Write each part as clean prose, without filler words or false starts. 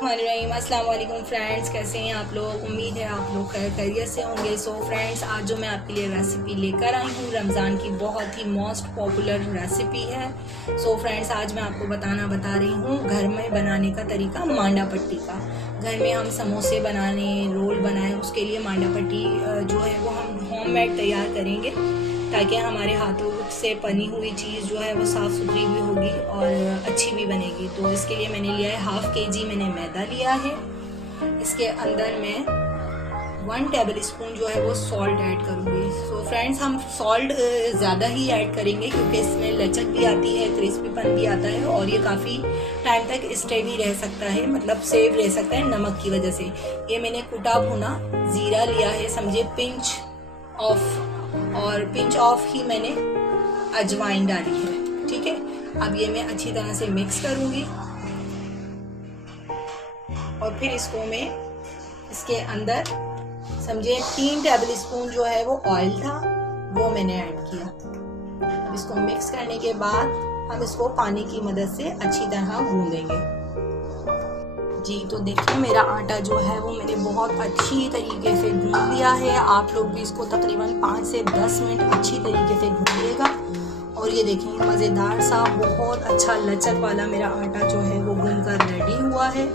बिस्मिल्लाहिर्रहमानिर्रहीम। अस्सलाम वालेकुम फ्रेंड्स, कैसे हैं आप लोग। उम्मीद है आप लोग खैरियत से होंगे। सो फ्रेंड्स, आज जो मैं आपके लिए रेसिपी लेकर आई हूँ रमज़ान की बहुत ही मोस्ट पॉपुलर रेसिपी है। सो फ्रेंड्स, आज मैं आपको बता रही हूँ घर में बनाने का तरीका मांडा पट्टी का। घर में हम समोसे बनाने, रोल बनाएं, उसके लिए मांडा पट्टी जो है वो हम होममेड तैयार करेंगे ताकि हमारे हाथों से बनी हुई चीज़ जो है वो साफ़ सुथरी भी होगी और अच्छी भी बनेगी। तो इसके लिए मैंने लिया है 1/2 kg मैंने मैदा लिया है। इसके अंदर मैं 1 टेबल स्पून जो है वो सॉल्ट ऐड करूँगी। सो फ्रेंड्स, हम सॉल्ट ज़्यादा ही ऐड करेंगे क्योंकि इसमें लचक भी आती है, क्रिस्पीपन भी आता है और ये काफ़ी टाइम तक स्टे भी रह सकता है, मतलब सेव रह सकता है नमक की वजह से। ये मैंने कुटा भुना ज़ीरा लिया है, समझे पिंच ऑफ ही मैंने अजवाइन डाली है। ठीक है, अब ये मैं अच्छी तरह से मिक्स करूंगी और फिर इसको मैं इसके अंदर समझे 3 टेबल स्पून जो है वो ऑयल था वो मैंने ऐड किया। अब इसको मिक्स करने के बाद हम इसको पानी की मदद से अच्छी तरह गूंदेंगे। जी, तो देखिए मेरा आटा जो है वो मैंने बहुत अच्छी तरीके से गूंद लिया है। आप लोग भी इसको तकरीबन 5 से 10 मिनट अच्छी तरीके से गूंदिएगा। और ये देखें मज़ेदार सा बहुत अच्छा लचक वाला मेरा आटा जो है वो गूंद कर रेडी हुआ है।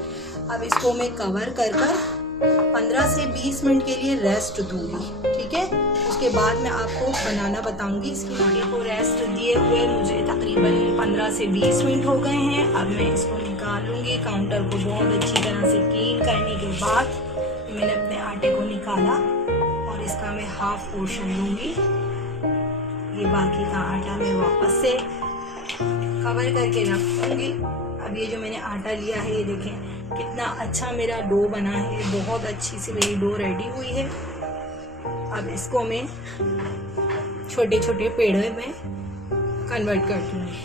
अब इसको मैं कवर कर 15 से 20 मिनट के लिए रेस्ट दूंगी। ठीक है, उसके बाद मैं आपको बनाना बताऊंगी। इसकी आटे को रेस्ट दिए हुए मुझे तकरीबन 15 से 20 मिनट हो गए हैं। अब मैं इसको निकाल लूँगी। काउंटर को बहुत अच्छी तरह से क्लीन करने के बाद मैंने अपने आटे को निकाला और इसका मैं हाफ पोर्शन लूँगी। ये बाकी का आटा मैं वापस से कवर करके रख दूँगी। अब ये जो मैंने आटा लिया है, ये देखें कितना अच्छा मेरा डो बना है, बहुत अच्छी सी मेरी डो रेडी हुई है। अब इसको मैं छोटे छोटे पेड़े में कन्वर्ट कर दूँगी।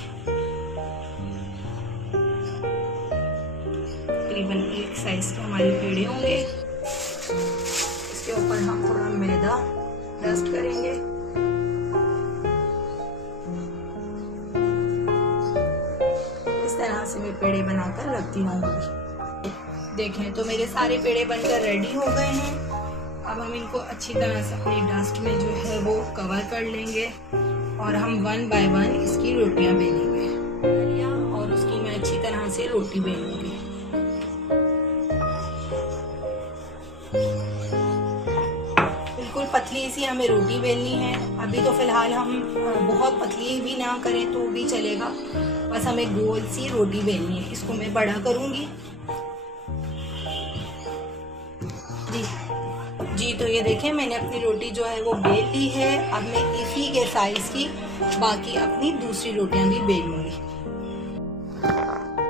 तकरीबन एक साइज के हमारे पेड़े होंगे। इसके ऊपर हम थोड़ा मैदा डस्ट करेंगे। इस तरह से मैं पेड़े बनाकर रखती रहूँगी। देखें तो मेरे सारे पेड़े बनकर रेडी हो गए हैं। अब हम इनको अच्छी तरह से अपनी डस्ट में जो है वो कवर कर लेंगे और हम 1 बाय 1 इसकी रोटियां बेलेंगे और उसकी मैं अच्छी तरह से रोटी बेलूंगी। बिल्कुल पतली सी हमें रोटी बेलनी है। अभी तो फिलहाल हम बहुत पतली भी ना करें तो भी चलेगा, बस हमें गोल सी रोटी बेलनी है। इसको मैं बड़ा करूंगी। जी, तो ये देखें मैंने अपनी रोटी जो है वो बेल ली है। अब मैं इसी के साइज की बाकी अपनी दूसरी रोटियां भी बेलूंगी।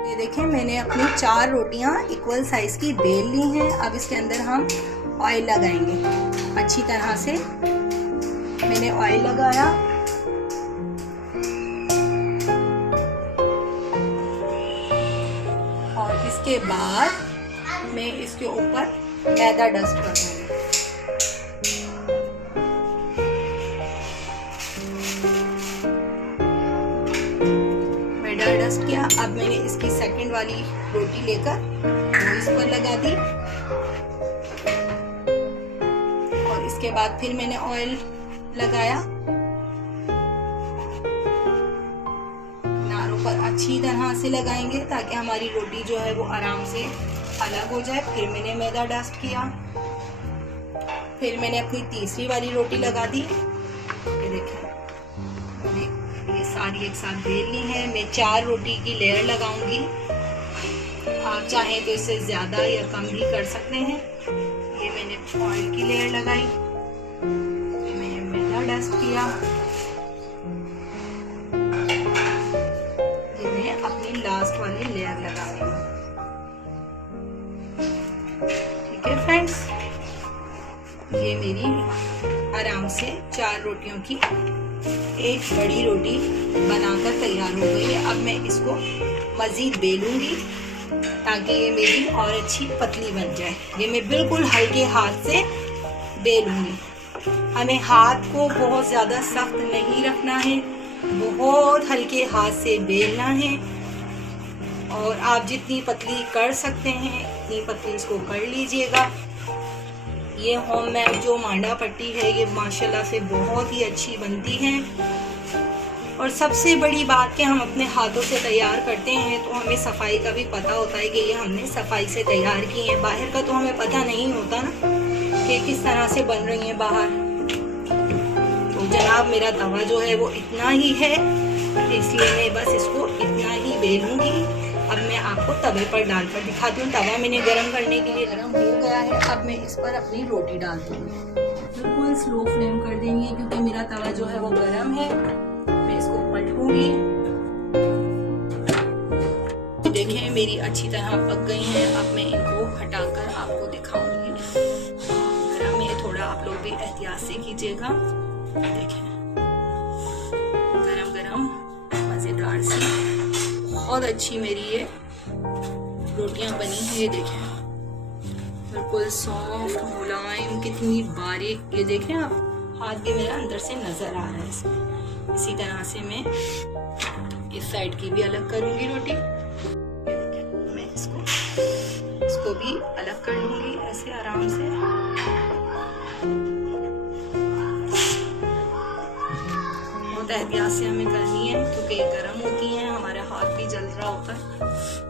ये देखें मैंने अपनी 4 रोटियां इक्वल साइज की बेल ली हैं। अब इसके अंदर हम ऑयल लगाएंगे अच्छी तरह से। मैंने ऑयल लगाया और इसके बाद मैं इसके ऊपर मैदा डस्ट कर दूंगी। मैदा डस्ट किया। अब मैंने इसकी सेकंड वाली रोटी लेकर वो इस पर लगा दी और इसके बाद फिर मैंने ऑयल लगाया। किनारों पर अच्छी तरह से लगाएंगे ताकि हमारी रोटी जो है वो आराम से अलग हो जाए। फिर मैंने मैदा डस्ट किया। फिर मैंने अपनी तीसरी वाली रोटी लगा दी। ये देखें मैंने ये सारी एक साथ बेल ली है। मैं 4 रोटी की लेयर लगाऊंगी। आप चाहें तो इससे ज़्यादा या कम भी कर सकते हैं। ये मैंने ऑयल की लेयर लगाई, ये मैंने मैदा डस्ट किया, ये मैं अपनी लास्ट वाली लेयर लगा रही हूँ। ठीक है फ्रेंड्स, ये मेरी आराम से 4 रोटियों की एक बड़ी रोटी बनाकर तैयार हो गई है। अब मैं इसको मज़ीद बेलूंगी ताकि ये मेरी और अच्छी पतली बन जाए। ये मैं बिल्कुल हल्के हाथ से बेलूंगी। हमें हाथ को बहुत ज़्यादा सख्त नहीं रखना है, बहुत हल्के हाथ से बेलना है। और आप जितनी पतली कर सकते हैं इतनी पतली इसको कर लीजिएगा। ये होममेड जो मांडा पट्टी है ये माशाल्लाह से बहुत ही अच्छी बनती है। और सबसे बड़ी बात कि हम अपने हाथों से तैयार करते हैं तो हमें सफाई का भी पता होता है कि ये हमने सफाई से तैयार की है। बाहर का तो हमें पता नहीं होता ना कि किस तरह से बन रही है बाहर। तो जनाब मेरा तवा जो है वो इतना ही है, इसलिए मैं बस इसको इतना ही बेलूंगी। अब मैं आपको तवे पर डालकर दिखाती हूँ। तवा मैंने गरम करने के लिए गरम हो गया है। अब मैं इस पर अपनी रोटी डाल दूँगी। बिल्कुल स्लो फ्लेम कर देंगे क्योंकि मेरा तवा जो है वो गरम है। मैं इसको पलटूंगी। देखें मेरी अच्छी तरह पक गई हैं। अब मैं इनको हटाकर आपको दिखाऊंगी। गरम है थोड़ा, आप लोग भी एहतियात से कीजिएगा। देखें गरम गरम मज़ेदार सी बहुत अच्छी मेरी ये रोटियां बनी है। ये देखें बिल्कुल सॉफ्ट मुलायम, कितनी बारीक। ये देखें आप, हाथ भी मेरा अंदर से नज़र आ रहा है इसमें। इसी तरह से मैं इस साइड की भी अलग करूंगी रोटी। मैं इसको भी अलग कर लूंगी ऐसे आराम से। बहुत एहतियात से हमें करनी है क्योंकि गर्म होती हैं, हमारा हाथ भी जल रहा होता है।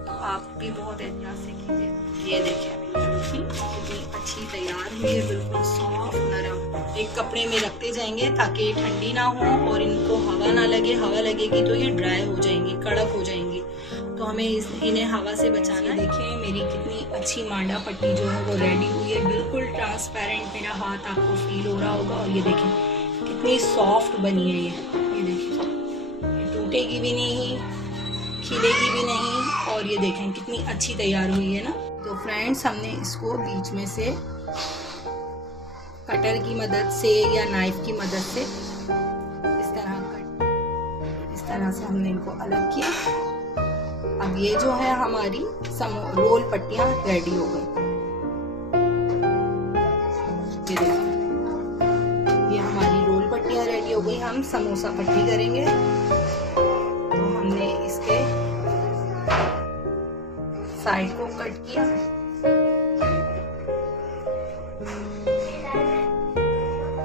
तो आप भी बहुत एहतियात से कीजिए। ये देखिए कितनी अच्छी तैयार हुई है, बिल्कुल सॉफ्ट नरम। एक कपड़े में रखते जाएंगे ताकि ये ठंडी ना हो और इनको हवा ना लगे। हवा लगेगी तो ये ड्राई हो जाएंगी, कड़क हो जाएंगी। तो हमें इन्हें हवा से बचाना। देखिए मेरी कितनी अच्छी मांडा पट्टी जो है वो रेडी हुई है। बिल्कुल ट्रांसपेरेंट मेरा हाथ आपको फील हो रहा होगा। और ये देखें कितनी सॉफ्ट बनी है ये देखिए, ये टूटेगी भी नहीं, खिलेगी भी नहीं। और ये देखें कितनी अच्छी तैयार हुई है ना। तो फ्रेंड्स हमने इसको बीच में से कटर की मदद से या नाइफ की मदद से इस तरह से हमने इनको अलग किया। अब ये जो है हमारी रोल पट्टियां रेडी हो गई। ये देखिए ये हमारी रोल पट्टियां रेडी हो गई। हम समोसा पट्टी करेंगे। तो हमने इसके साइड को कट किया।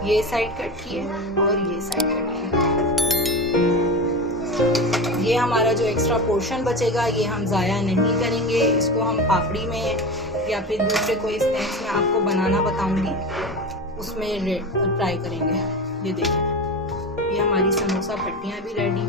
ये साइड कट की है और ये साइड कट की है। ये हमारा जो एक्स्ट्रा पोर्शन बचेगा ये हम ज़ाया नहीं करेंगे। इसको हम पापड़ी में या फिर दूसरे कोई स्नैक्स में आपको बनाना बताऊंगी, उसमें ट्राई करेंगे। ये देखिए ये हमारी समोसा पट्टियाँ भी रेडी